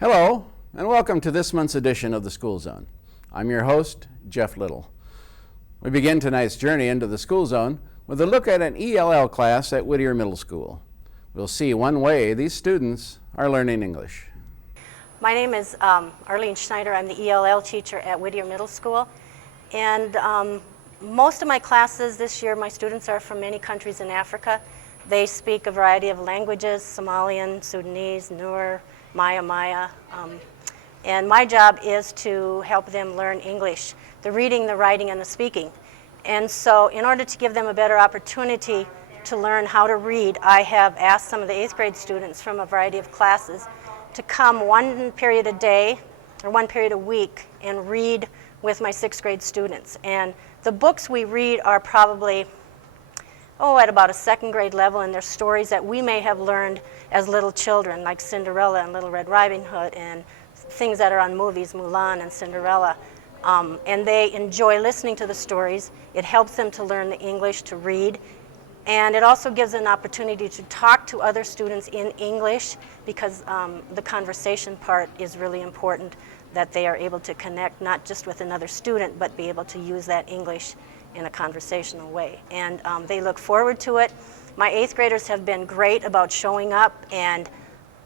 Hello, and welcome to this month's edition of the School Zone. I'm your host, Jeff Little. We begin tonight's journey into the School Zone with a look at an ELL class at Whittier Middle School. We'll see one way these students are learning English. My name is Arlene Schneider. I'm the ELL teacher at Whittier Middle School. And most of my classes this year, my students are from many countries in Africa. They speak a variety of languages: Somalian, Sudanese, Nuer, Maya. And my job is to help them learn English, the reading, the writing, and the speaking. And so in order to give them a better opportunity to learn how to read, I have asked some of the 8th grade students from a variety of classes to come one period a day or one period a week and read with my 6th grade students. And the books we read are probably at about a 2nd grade level, and they're stories that we may have learned as little children, like Cinderella and Little Red Riding Hood, and things that are on movies, Mulan and Cinderella. And they enjoy listening to the stories. It helps them to learn the English, to read. And it also gives an opportunity to talk to other students in English, because the conversation part is really important, that they are able to connect not just with another student, but be able to use that English in a conversational way. And they look forward to it. My 8th graders have been great about showing up, and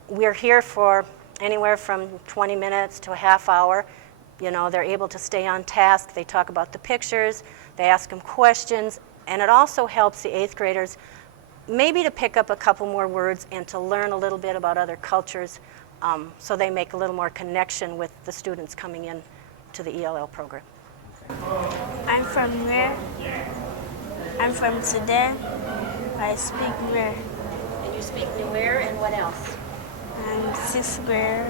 we're here for anywhere from 20 minutes to a half hour. You know, they're able to stay on task. They talk about the pictures, they ask them questions, and it also helps the 8th graders maybe to pick up a couple more words and to learn a little bit about other cultures, so they make a little more connection with the students coming in to the ELL program. I'm from Nuer. I'm from Sudan. I speak Nuer. And you speak Nuer, and what else? I'm 6th grade.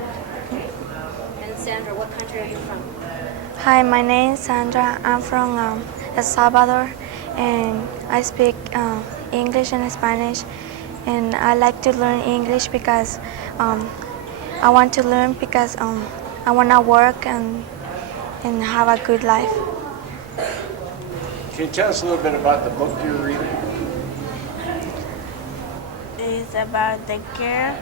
And Sandra, what country are you from? Hi, my name is Sandra. I'm from El Salvador, and I speak English and Spanish. And I like to learn English because I want to learn because I want to work and have a good life. Can you tell us a little bit about the book you're reading? It's about the girl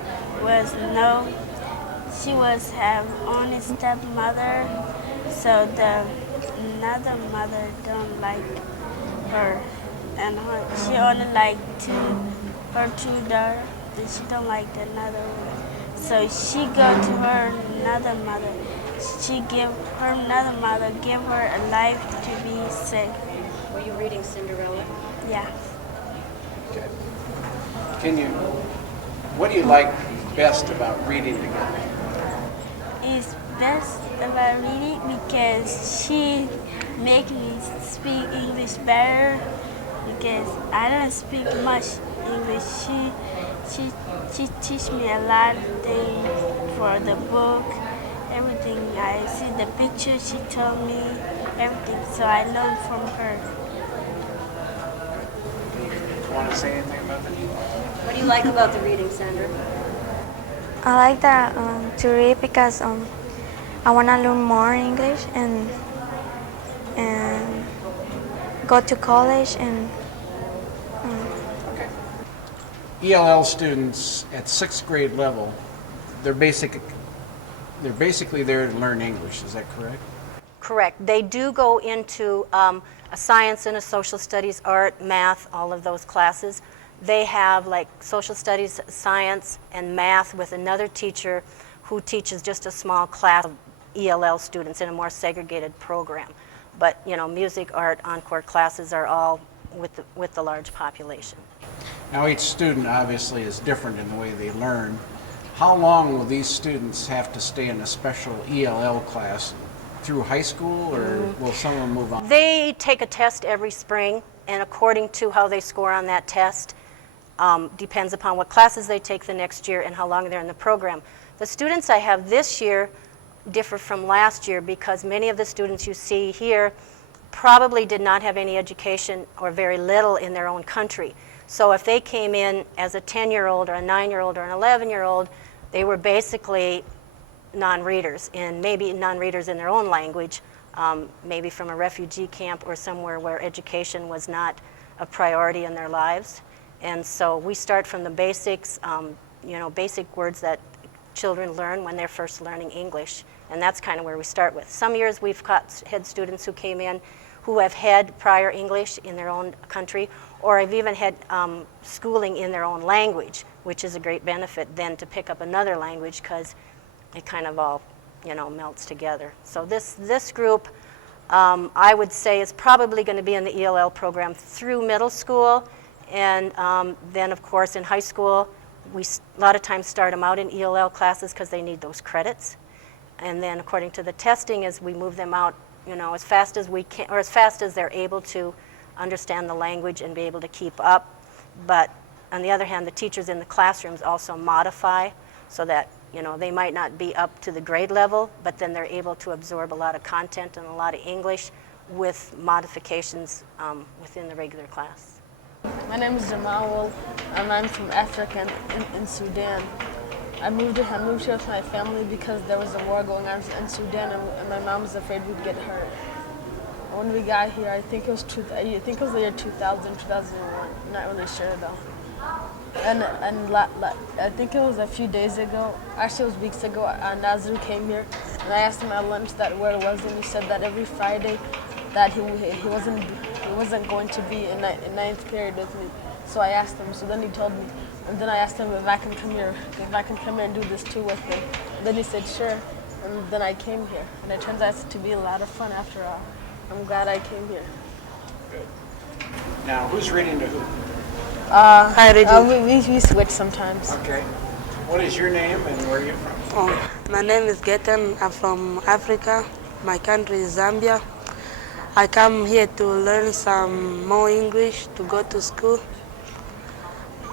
she was her only stepmother, so the another mother don't like her, and she only like her two daughters, and she don't like another one. So she go to her another mother. She give her a life to be safe. Were you reading Cinderella? Yeah. Okay. What do you like best about reading together? It's best about reading because she make me speak English better, because I don't speak much English. She teach me a lot of things for the book, everything. I see the picture, she told me everything, so I learn from her. Want to say anything about that? What do you like about the reading, Sandra? I like that to read because I want to learn more English and go to college and. Okay. ELL students at 6th grade level, they're basically there to learn English. Is that correct? Correct. They do go into a science and a social studies, art, math, all of those classes. They have like social studies, science, and math with another teacher who teaches just a small class of ELL students in a more segregated program. But you know, music, art, encore classes are all with the large population. Now each student obviously is different in the way they learn. How long will these students have to stay in a special ELL class? Through high school, or will some of them move on? They take a test every spring, and according to how they score on that test, depends upon what classes they take the next year and how long they're in the program. The students I have this year differ from last year because many of the students you see here probably did not have any education or very little in their own country. So if they came in as a 10-year-old or a 9-year-old or an 11-year-old, they were basically non-readers, and maybe non-readers in their own language, maybe from a refugee camp or somewhere where education was not a priority in their lives. And so we start from the basics, basic words that children learn when they're first learning English. And that's kind of where we start with. Some years we've had students who came in who have had prior English in their own country, or have even had schooling in their own language, which is a great benefit then to pick up another language because it kind of all, melts together. So this group, I would say, is probably going to be in the ELL program through middle school, and then of course in high school, we a lot of times start them out in ELL classes because they need those credits. And then according to the testing, as we move them out, as fast as we can, or as fast as they're able to understand the language and be able to keep up. But on the other hand, the teachers in the classrooms also modify so that, they might not be up to the grade level, but then they're able to absorb a lot of content and a lot of English with modifications within the regular class. My name is Jamal, and I'm from Africa in Sudan. I moved here with my family because there was a war going on in Sudan, and my mom was afraid we'd get hurt. When we got here, I think it was the year 2000, 2001. I'm not really sure though. And I think it was a few days ago, actually it was weeks ago, Nazru came here, and I asked him at lunch where it was, and he said that every Friday that he wasn't going to be in ninth period with me. So I asked him, so then he told me, and then I asked him if I can come here and do this too with him. And then he said sure, and then I came here, and it turns out to be a lot of fun after all. I'm glad I came here. Good. Now, who's reading to who? We switch sometimes. Okay. What is your name and where are you from? My name is Getan. I'm from Africa. My country is Zambia. I come here to learn some more English, to go to school.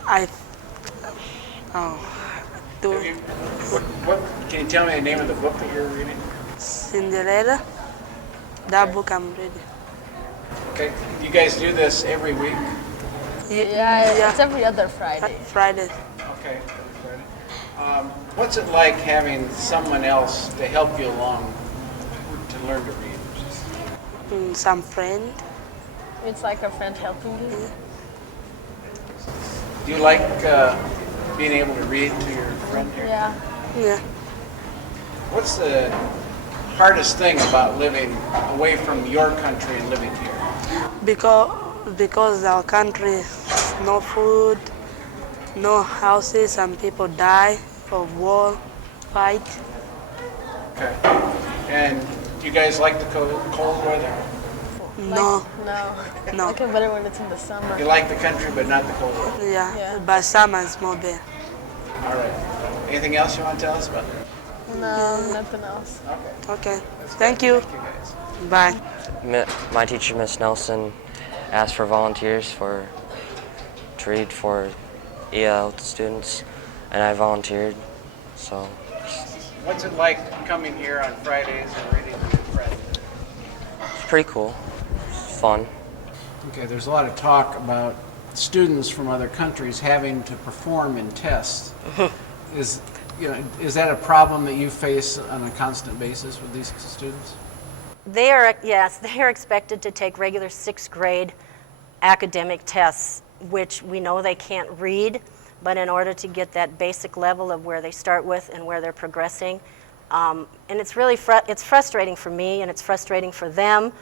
Can you tell me the name of the book that you're reading? Cinderella. That book I'm reading. Okay. You guys do this every week? Yeah, it's every other Friday. Friday. Okay. Every Friday. What's it like having someone else to help you along to learn to read? Some friend. It's like a friend helping you. Do you like being able to read to your friend here? Yeah. What's the hardest thing about living away from your country and living here? Because our country, no food, no houses, and people die of war, fight. Okay. And do you guys like the cold weather? No. No. I like it better when it's in the summer. You like the country but not the cold weather? Yeah. But summer is more better. All right. Anything else you want to tell us about? No, nothing else. Okay. Thank you. Thank you, guys. Bye. My teacher, Miss Nelson, asked for volunteers to read for EL students, and I volunteered. So. What's it like coming here on Fridays and reading to your friends? It's pretty cool. It's fun. Okay, there's a lot of talk about students from other countries having to perform in tests. Is that a problem that you face on a constant basis with these students? They are expected to take regular 6th grade academic tests, which we know they can't read, but in order to get that basic level of where they start with and where they're progressing. And it's really it's frustrating for me and it's frustrating for them.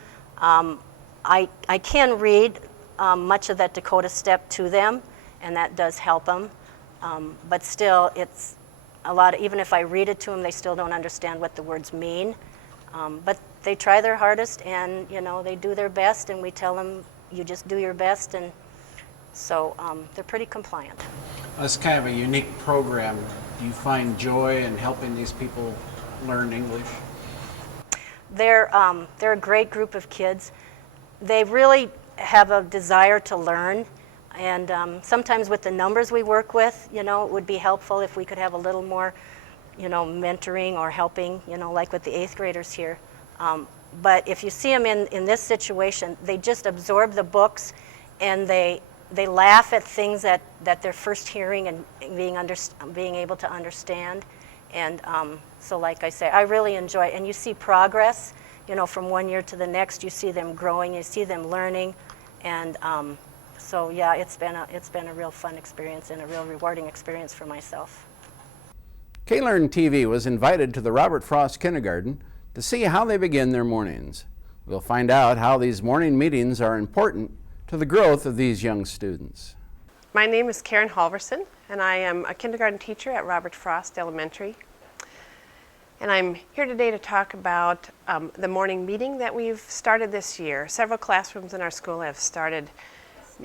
I can read much of that Dakota step to them, and that does help them. But still, it's a lot. Even if I read it to them, they still don't understand what the words mean. But they try their hardest, and they do their best, and we tell them, you just do your best, and so they're pretty compliant. That's kind of a unique program. Do you find joy in helping these people learn English? They're a great group of kids. They really have a desire to learn, and sometimes with the numbers we work with, it would be helpful if we could have a little more, mentoring or helping, like with the 8th graders here. But if you see them in this situation, they just absorb the books, and they laugh at things that they're first hearing and being able to understand. And so like I say, I really enjoy it. And you see progress, from one year to the next. You see them growing, you see them learning. And so yeah, it's been a real fun experience and a real rewarding experience for myself. K-Learn TV was invited to the Robert Frost Kindergarten to see how they begin their mornings. We'll find out how these morning meetings are important to the growth of these young students. My name is Karen Halverson, and I am a kindergarten teacher at Robert Frost Elementary. And I'm here today to talk about the morning meeting that we've started this year. Several classrooms in our school have started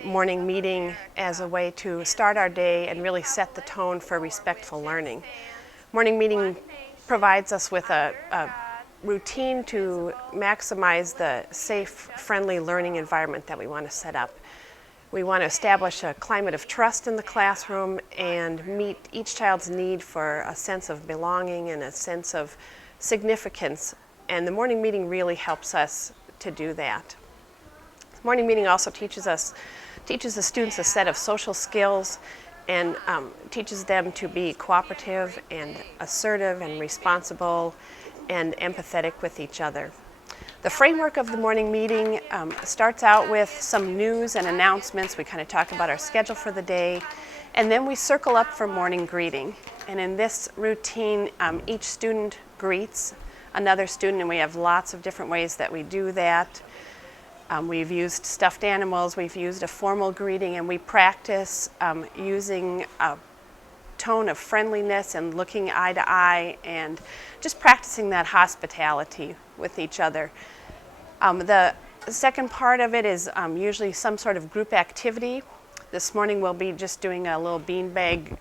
morning meeting as a way to start our day and really set the tone for respectful learning. Morning meeting provides us with a routine to maximize the safe, friendly learning environment that we want to set up. We want to establish a climate of trust in the classroom and meet each child's need for a sense of belonging and a sense of significance. And the morning meeting really helps us to do that. Morning meeting also teaches the students a set of social skills and teaches them to be cooperative and assertive and responsible and empathetic with each other. The framework of the morning meeting starts out with some news and announcements. We kind of talk about our schedule for the day, and then we circle up for morning greeting. And in this routine, each student greets another student, and we have lots of different ways that we do that. We've used stuffed animals, we've used a formal greeting, and we practice using a tone of friendliness and looking eye to eye and just practicing that hospitality with each other. The second part of it is usually some sort of group activity. This morning we'll be just doing a little beanbag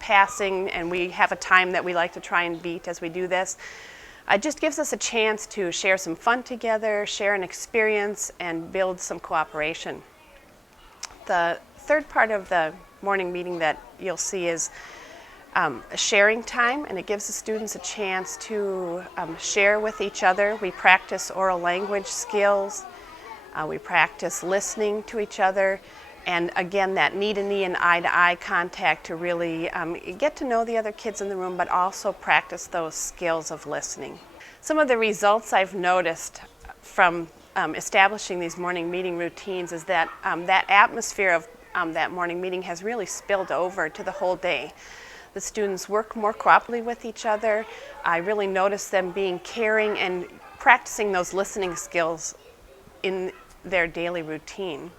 passing, and we have a time that we like to try and beat as we do this. It just gives us a chance to share some fun together, share an experience, and build some cooperation. The third part of the morning meeting that you'll see is a sharing time, and it gives the students a chance to share with each other. We practice oral language skills, we practice listening to each other, and again that knee-to-knee and eye-to-eye contact to really get to know the other kids in the room, but also practice those skills of listening. Some of the results I've noticed from establishing these morning meeting routines is that that atmosphere of that morning meeting has really spilled over to the whole day. The students work more cooperatively with each other. I really notice them being caring and practicing those listening skills in their daily routine.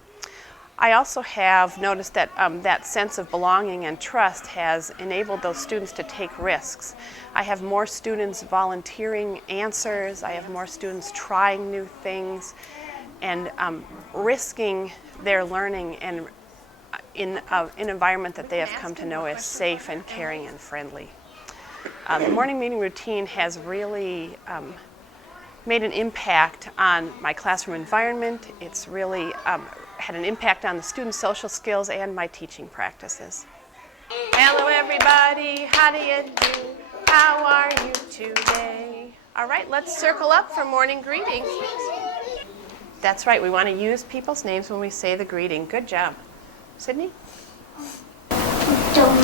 I also have noticed that that sense of belonging and trust has enabled those students to take risks. I have more students volunteering answers. I have more students trying new things and risking their learning and in an environment that they have come to know as safe and caring and friendly. The morning meeting routine has really made an impact on my classroom environment. It's really had an impact on the students' social skills and my teaching practices. Hello everybody, how do you do? How are you today? All right, let's circle up for morning greetings. That's right, we want to use people's names when we say the greeting. Good job. Sydney? Don't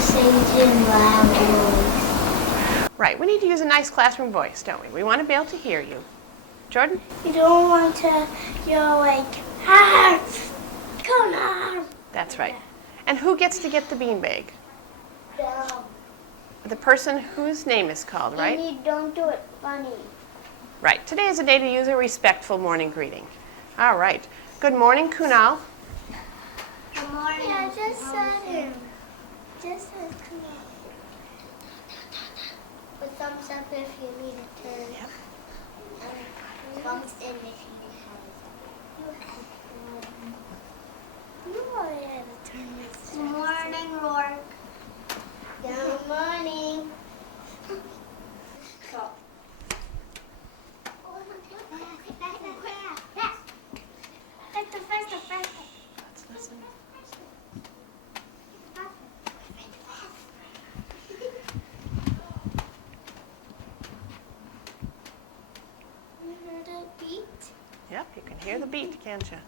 say it in loud voice. Right, we need to use a nice classroom voice, don't we? We want to be able to hear you. Jordan? You don't want to yell like, ah, come on. That's right. And who gets to get the beanbag? No. The person whose name is called, right? And you don't do it funny. Right. Today is a day to use a respectful morning greeting. All right. Good morning, Kunal. Good morning. Yeah, I just said him. Just said come on. With thumbs up if you need a turn. Yep. Thumbs in if you have a You already had a turn. Good morning, Rourke. Good morning. Go. Let's listen. You heard a beat? Yep, you can hear the beat, can't you?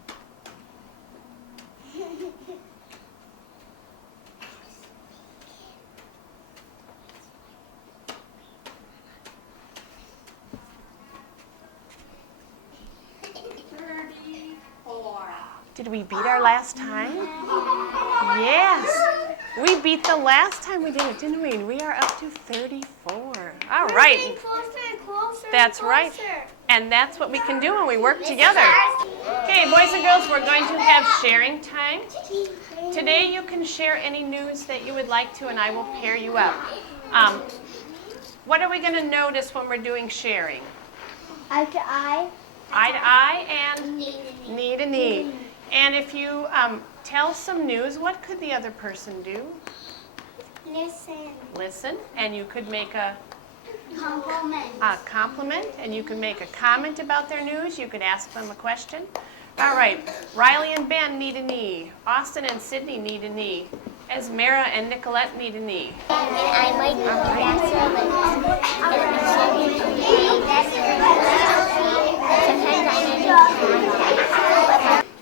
Did we beat our last time? Yes. We beat the last time we did it, didn't we? We are up to 34. All right. Getting closer and closer. That's right. And that's what we can do when we work together. Okay, boys and girls, we're going to have sharing time. Today you can share any news that you would like to, and I will pair you up. What are we going to notice when we're doing sharing? Eye to eye. Eye to eye and knee to knee. And if you tell some news, what could the other person do? Listen. Listen, and you could make a Compliment. and you can make a comment about their news. You could ask them a question. All right, Riley and Ben knee to knee. Austin and Sydney knee to knee. Esmera and Nicolette knee to knee. And I might be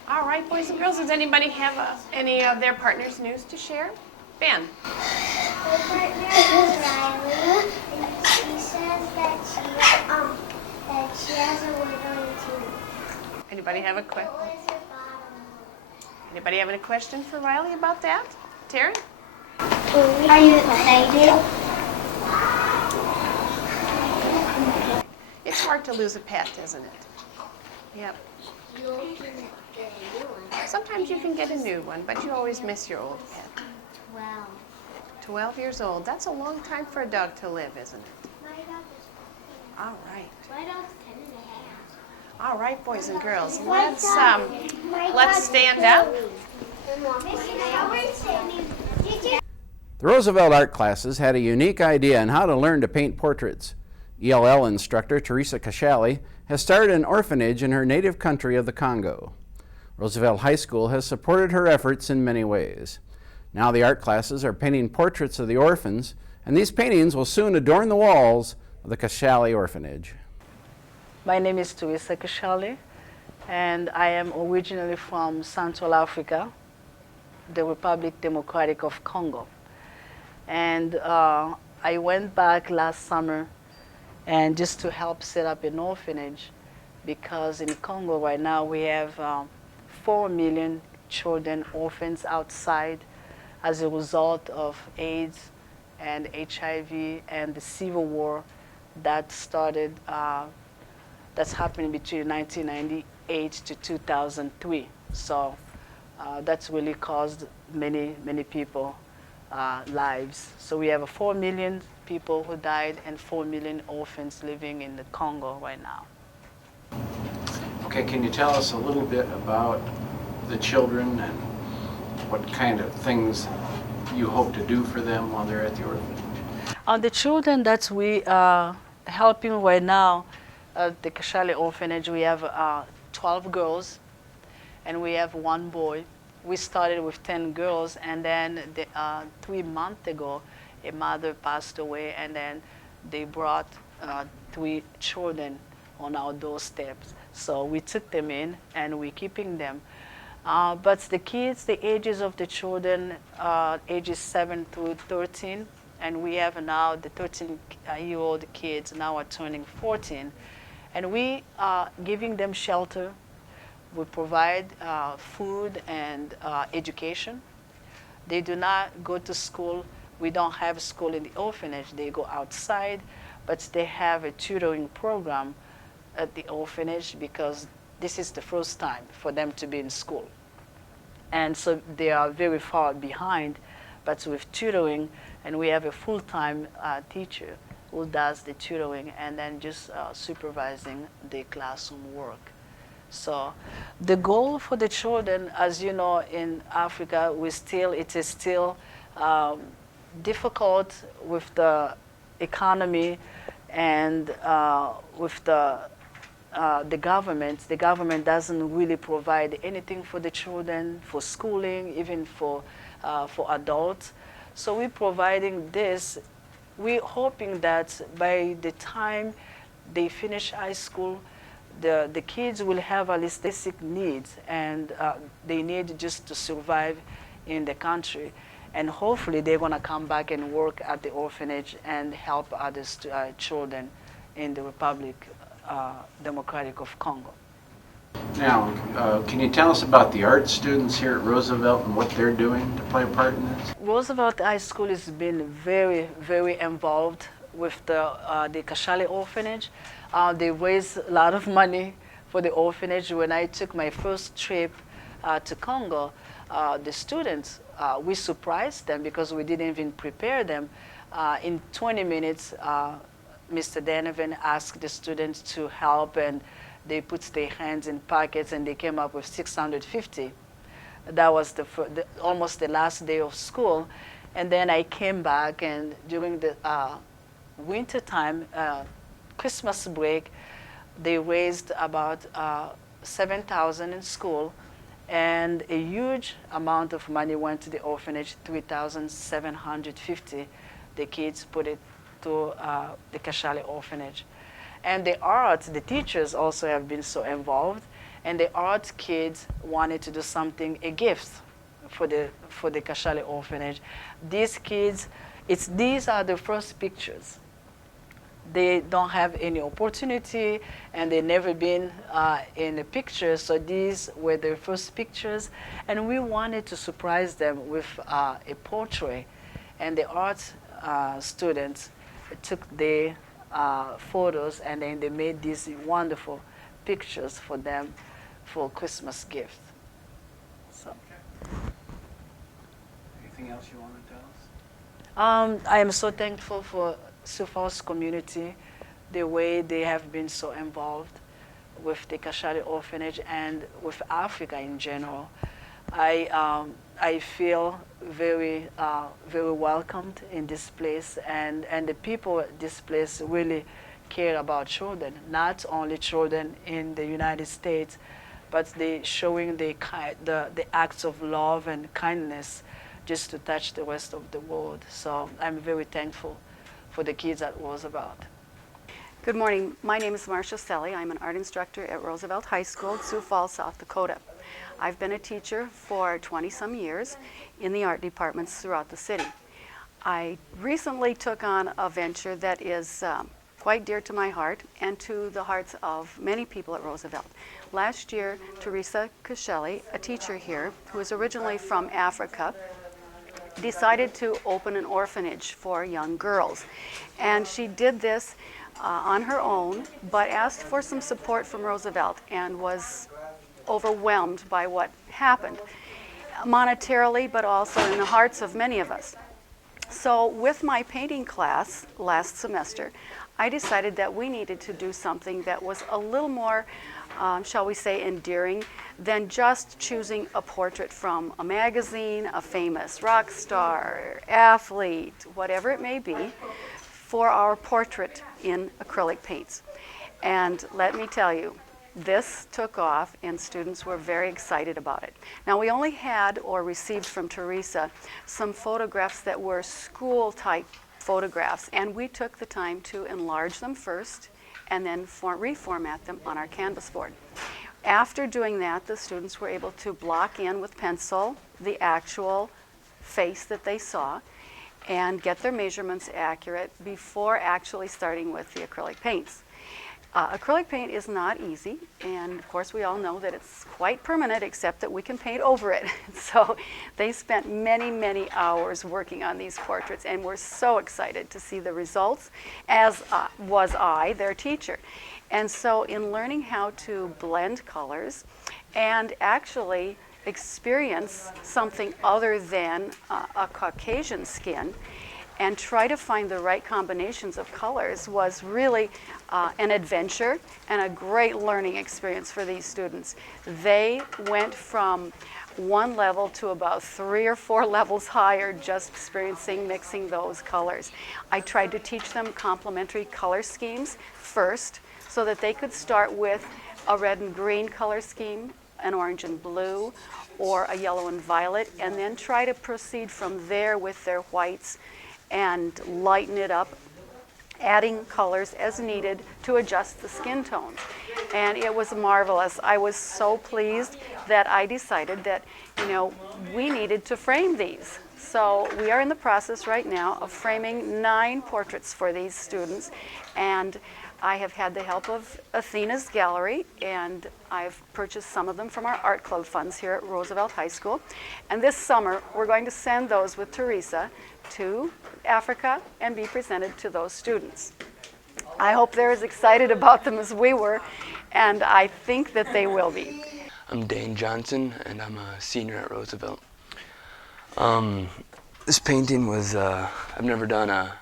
All right, boys and girls, does anybody have any of their partner's news to share? Ben. My partner is Riley, and she says that she has a word on too. Anybody have a question? What is your bottom? Anybody have any question for Riley about that? Terry? Are you excited? It's hard to lose a pet, isn't it? Yep. You can get a new one. Sometimes you can get a new one, but you always miss your old pet. 12. 12 years old. That's a long time for a dog to live, isn't it? My dog is All right. My dog's 10 and a half. All right, boys and girls. My Let's dog's stand up. The Roosevelt art classes had a unique idea on how to learn to paint portraits. ELL instructor Teresa Kashali has started an orphanage in her native country of the Congo. Roosevelt High School has supported her efforts in many ways. Now the art classes are painting portraits of the orphans, and these paintings will soon adorn the walls of the Kashali orphanage. My name is Teresa Kashali, and I am originally from Central Africa, the Republic Democratic of Congo. And I went back last summer and just to help set up an orphanage, because in Congo right now we have 4 million children orphans outside as a result of AIDS and HIV and the civil war that started, that's happening between 1998 to 2003. So that's really caused many people lives. So we have 4 million people who died and 4 million orphans living in the Congo right now. Okay, can you tell us a little bit about the children and what kind of things you hope to do for them while they're at the orphanage? The children that we are helping right now at the Kashali orphanage, we have 12 girls and we have 1 boy. We started with 10 girls, and then 3 months ago, a mother passed away, and then they brought 3 children on our doorsteps. So we took them in, and we're keeping them. But the kids, the ages of the children, ages 7 to 13, and we have now the 13-year-old kids now are turning 14, and we are giving them shelter. We provide food and education. They do not go to school. We don't have school in the orphanage. They go outside, but they have a tutoring program at the orphanage because this is the first time for them to be in school. And so they are very far behind, but with tutoring, and we have a full-time teacher who does the tutoring and then just supervising the classroom work. So the goal for the children, as you know, in Africa, it is still difficult with the economy and with the government. The government doesn't really provide anything for the children, for schooling, even for adults. So we're providing this. We're hoping that by the time they finish high school, the kids will have at least basic needs, and they need just to survive in the country. And hopefully they're going to come back and work at the orphanage and help others children in the Republic Democratic of Congo. Now, can you tell us about the art students here at Roosevelt and what they're doing to play a part in this? Roosevelt High School has been very, very involved with the Kashali orphanage. They raise a lot of money for the orphanage. When I took my first trip to Congo, the students, we surprised them because we didn't even prepare them. In 20 minutes, Mr. Donovan asked the students to help, and they put their hands in pockets, and they came up with 650. That was almost the last day of school. And then I came back, and during the winter time, Christmas break, they raised about 7,000 in school, and a huge amount of money went to the orphanage, 3,750. The kids put it to the Kashali orphanage. And the art, the teachers also have been so involved, and the art kids wanted to do something, a gift for the Kashali orphanage. These kids, these are the first pictures. They don't have any opportunity, and they've never been in a picture, so these were their first pictures, and we wanted to surprise them with a portrait. And the art students took their photos, and then they made these wonderful pictures for them for Christmas gift. So. Anything else you want to tell us? I am so thankful for Sioux Falls community, the way they have been so involved with the Kashali orphanage and with Africa in general. I feel very, very welcomed in this place, and the people at this place really care about children, not only children in the United States, but they showing the acts of love and kindness just to touch the rest of the world. So I'm very thankful for the kids at Roosevelt. Good morning. My name is Marcia Selly. I'm an art instructor at Roosevelt High School, Sioux Falls, South Dakota. I've been a teacher for 20-some years in the art departments throughout the city. I recently took on a venture that is quite dear to my heart and to the hearts of many people at Roosevelt. Last year, Teresa Kasheli, a teacher here who is originally from Africa, decided to open an orphanage for young girls. And she did this on her own, but asked for some support from Roosevelt and was overwhelmed by what happened, monetarily, but also in the hearts of many of us. So with my painting class last semester, I decided that we needed to do something that was a little more, shall we say, endearing than just choosing a portrait from a magazine, a famous rock star, athlete, whatever it may be, for our portrait in acrylic paints. And let me tell you, this took off and students were very excited about it. Now we only had or received from Teresa some photographs that were school type photographs, and we took the time to enlarge them first and then reformat them on our canvas board. After doing that, the students were able to block in with pencil the actual face that they saw and get their measurements accurate before actually starting with the acrylic paints. Acrylic paint is not easy, and of course we all know that it's quite permanent, except that we can paint over it. So they spent many, many hours working on these portraits, and we're so excited to see the results, as was I, their teacher. And so in learning how to blend colors and actually experience something other than a Caucasian skin, and try to find the right combinations of colors was really an adventure and a great learning experience for these students. They went from one level to about 3 or 4 levels higher just experiencing mixing those colors. I tried to teach them complementary color schemes first so that they could start with a red and green color scheme, an orange and blue, or a yellow and violet, and then try to proceed from there with their whites and lighten it up, adding colors as needed to adjust the skin tones. And it was marvelous. I was so pleased that I decided that, you know, we needed to frame these. So we are in the process right now of framing 9 portraits for these students, and I have had the help of Athena's Gallery, and I've purchased some of them from our art club funds here at Roosevelt High School. And this summer, we're going to send those with Teresa to Africa and be presented to those students. I hope they're as excited about them as we were, and I think that they will be. I'm Dane Johnson, and I'm a senior at Roosevelt. This painting was, I've never done a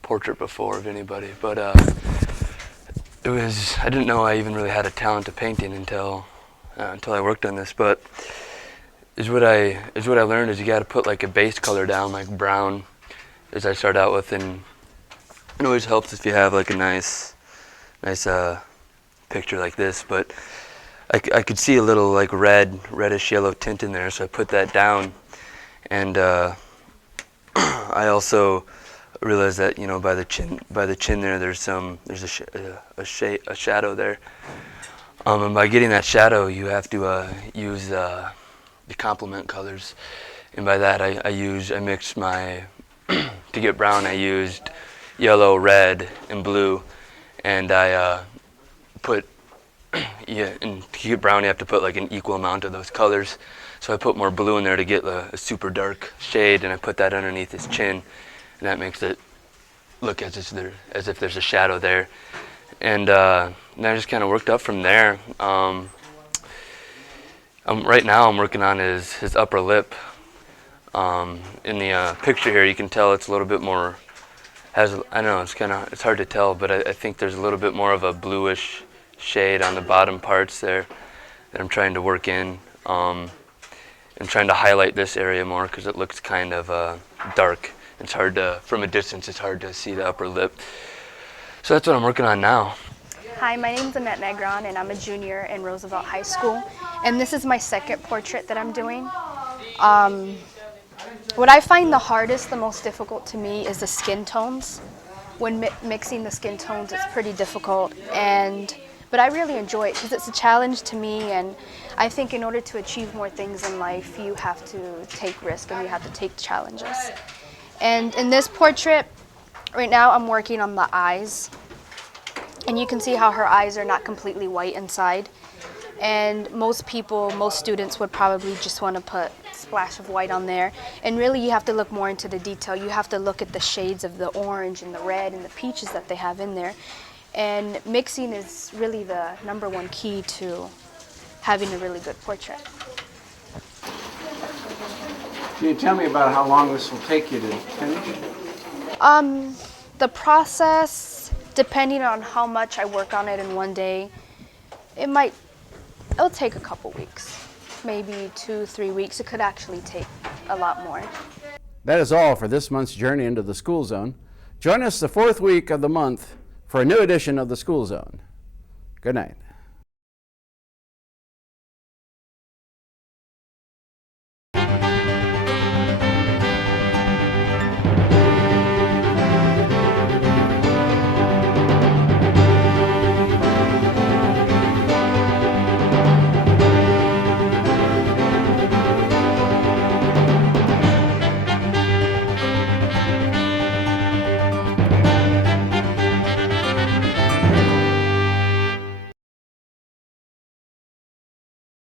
portrait before of anybody, but it was, I didn't know I even really had a talent to painting until I worked on this, but what I learned is you got to put like a base color down, like brown, as I start out with, and it always helps if you have like a nice picture like this, but I could see a little like reddish yellow tint in there, so I put that down, and I also realized that, you know, by the chin there, there's a shadow there, and by getting that shadow, you have to use the complement colors, and by that I mixed my to get brown, I used yellow, red, and blue, and I put and to get brown you have to put like an equal amount of those colors. So I put more blue in there to get a super dark shade, and I put that underneath his chin, and that makes it look as if there's a shadow there. And I just kind of worked up from there. Right now I'm working on his upper lip. In the picture here, you can tell it's a little bit more. I don't know. It's hard to tell, but I think there's a little bit more of a bluish shade on the bottom parts there that I'm trying to work in. And trying to highlight this area more because it looks kind of dark. It's hard to, from a distance, it's hard to see the upper lip. So that's what I'm working on now. Hi, my name's Annette Negron, and I'm a junior in Roosevelt High School. And this is my second portrait that I'm doing. What I find the hardest, the most difficult to me, is the skin tones. When mixing the skin tones, it's pretty difficult. But I really enjoy it because it's a challenge to me, and I think in order to achieve more things in life, you have to take risks and you have to take challenges. And in this portrait, right now I'm working on the eyes. And you can see how her eyes are not completely white inside. And most students would probably just want to put a splash of white on there. And really you have to look more into the detail. You have to look at the shades of the orange and the red and the peaches that they have in there. And mixing is really the #1 key to having a really good portrait. Can you tell me about how long this will take you to finish? The process, depending on how much I work on it in one day, it'll take a couple weeks, maybe 2-3 weeks. It could actually take a lot more. That is all for this month's journey into the School Zone. Join us the 4th week of the month for a new edition of the School Zone. Good night.